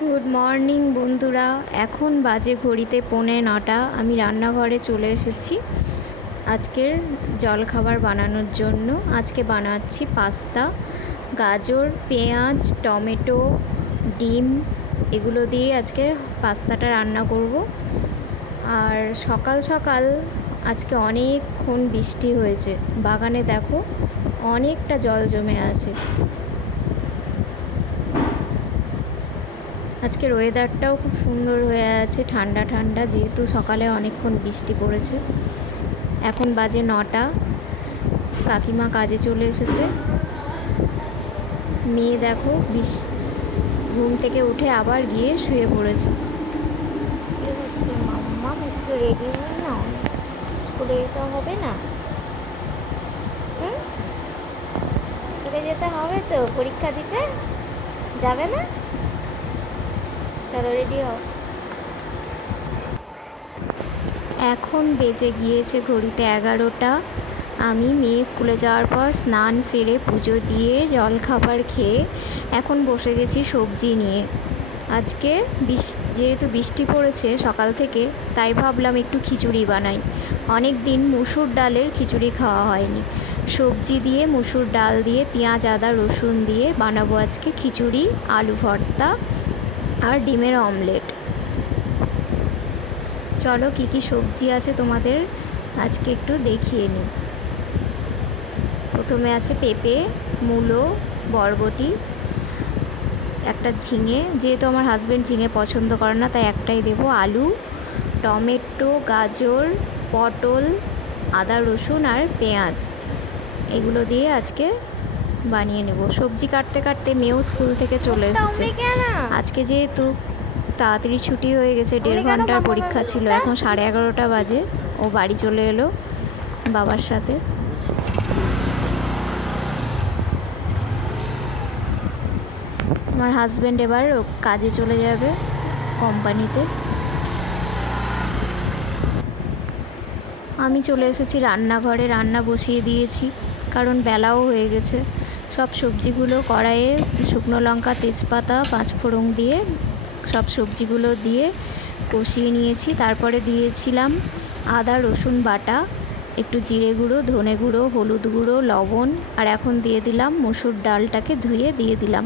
Good morning বন্ধুরা, এখন বাজে ঘড়িতে 9:45। আমি রান্নাঘরে চলে এসেছি আজকের জলখাবার বানানোর জন্য। আজকে বানাচ্ছি পাস্তা। গাজর, পেঁয়াজ, টমেটো, ডিম এগুলো দিয়ে আজকে পাস্তাটা রান্না করব। আর সকাল সকাল আজকে অনেকক্ষণ বৃষ্টি হয়েছে, বাগানে দেখো অনেকটা জল জমে আছে। আজকের ওয়েদারটাও খুব সুন্দর হয়ে আছে, ঠান্ডা ঠান্ডা, যেহেতু সকালে অনেকক্ষণ বৃষ্টি পড়েছে। এখন বাজে 9টা। কাকিমা কাজে চলে এসেছে। মেয়ে দেখো ঘুম থেকে উঠে আবার গিয়ে শুয়ে পড়েছে। কি হচ্ছে মাম্মা, একটু রেডি হয়ে নাও, স্কুলে যেতে হবে না? স্কুলে যেতে হবে তো, পরীক্ষা দিতে যাবে না? চলো রেডি হও। এখন বেজে গিয়েছে ঘড়িতে 11টা। আমি মেয়ে স্কুলে যাওয়ার পর স্নান সেরে পুজো দিয়ে জলখাবার খেয়ে এখন বসে গেছি সবজি নিয়ে। আজকে যেহেতু বৃষ্টি পড়েছে সকাল থেকে, তাই ভাবলাম একটু খিচুড়ি বানাই। অনেক দিন মুসুর ডালের খিচুড়ি খাওয়া হয়নি। সবজি দিয়ে, মুসুর ডাল দিয়ে, পেঁয়াজ আদা রসুন দিয়ে বানাবো আজকে খিচুড়ি, আলু ভর্তা আর ডিমের অমলেট। চলো কি কি সবজি আছে তোমাদের আজকে একটু দেখিয়ে নিই। প্রথমে আছে পেঁপে, মূলো, বরবটি, একটা ঝিঙে, যেহেতু আমার হাজব্যান্ড ঝিঙে পছন্দ করে না তাই একটাই দেবো, আলু, টমেটো, গাজর, পটল, আদা রসুন আর পেঁয়াজ, এগুলো দিয়ে আজকে বানিয়ে নেব। সবজি কাটতে কাটতে মেয়েও স্কুল থেকে চলে এসেছে। আজকে যেহেতু তাড়াতাড়ি ছুটি হয়ে গেছে, 1.5 ঘন্টার পরীক্ষা ছিল, এখন 11:30 বাজে। ও বাড়ি চলে এলো বাবার সাথে। আমার হাজব্যান্ড এবার কাজে চলে যাবে কোম্পানিতে। আমি চলে এসেছি রান্নাঘরে, রান্না বসিয়ে দিয়েছি কারণ বেলাও হয়ে গেছে। সব সবজিগুলো কড়াইয়ে শুকনো লঙ্কা, তেজপাতা, 5 ফোড়ন দিয়ে সব সবজিগুলো দিয়ে কষিয়ে নিয়েছি। তারপরে দিয়েছিলাম আদা রসুন বাটা, একটু জিরে গুঁড়ো, ধনে গুঁড়ো, হলুদ গুঁড়ো, লবণ, আর এখন দিয়ে দিলাম মসুর ডালটাকে ধুয়ে দিয়ে দিলাম।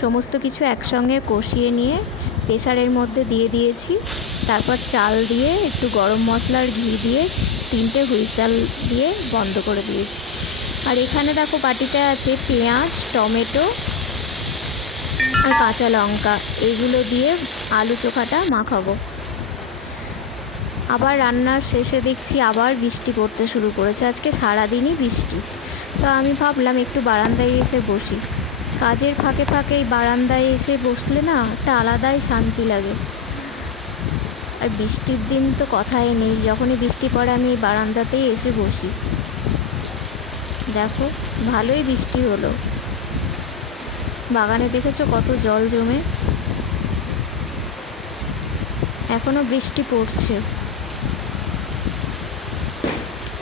সমস্ত কিছু একসঙ্গে কষিয়ে নিয়ে প্রেসারের মধ্যে দিয়ে দিয়েছি। তারপর চাল দিয়ে একটু গরম মশলার ঘি দিয়ে 3টে হুইসেল দিয়ে বন্ধ করে দিয়েছি। আর এখানে দেখো বাটিতে আছে পেঁয়াজ, টমেটো আর কাঁচা লঙ্কা, এইগুলো দিয়ে আলু চোখাটা মাখাবো। আবার রান্নার শেষে দেখছি আবার বৃষ্টি পড়তে শুরু করেছে। আজকে সারাদিনই বৃষ্টি। তো আমি ভাবলাম একটু বারান্দায় এসে বসি। কাজের ফাঁকে ফাঁকে এই বারান্দায় এসে বসলে না একটা আলাদাই শান্তি লাগে। আর বৃষ্টির দিন তো কথাই নেই, যখনই বৃষ্টি পড়ে আমি এই বারান্দাতেই এসে বসি। দেখো ভালোই বৃষ্টি হলো। বাগানে দেখেছো কত জল জমে, এখনো বৃষ্টি পড়ছে।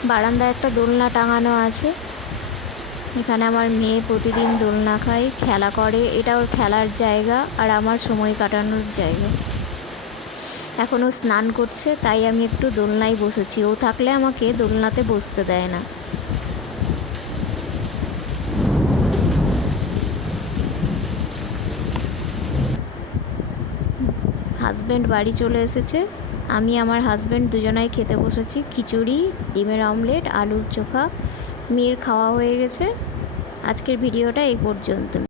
বারান্দায় একটা দোলনা টাঙানো আছে, এখানে আমার মেয়ে প্রতিদিন দোলনা খায়, খেলা করে। এটা ওর খেলার জায়গা আর আমার সময় কাটানোর জায়গা। এখনও স্নান করছে, তাই আমি একটু দোলনায় বসেছি। ও থাকলে আমাকে দোলনাতে বসতে দেয় না। হাজব্যান্ড বাড়ি চলে এসেছে। আমি আমার হাজব্যান্ড দুজনাই খেতে বসেছি খিচুড়ি, ডিমের অমলেট, আলুর চোখা। মেয়ের খাওয়া হয়ে গেছে। আজকের ভিডিওটা এই পর্যন্ত।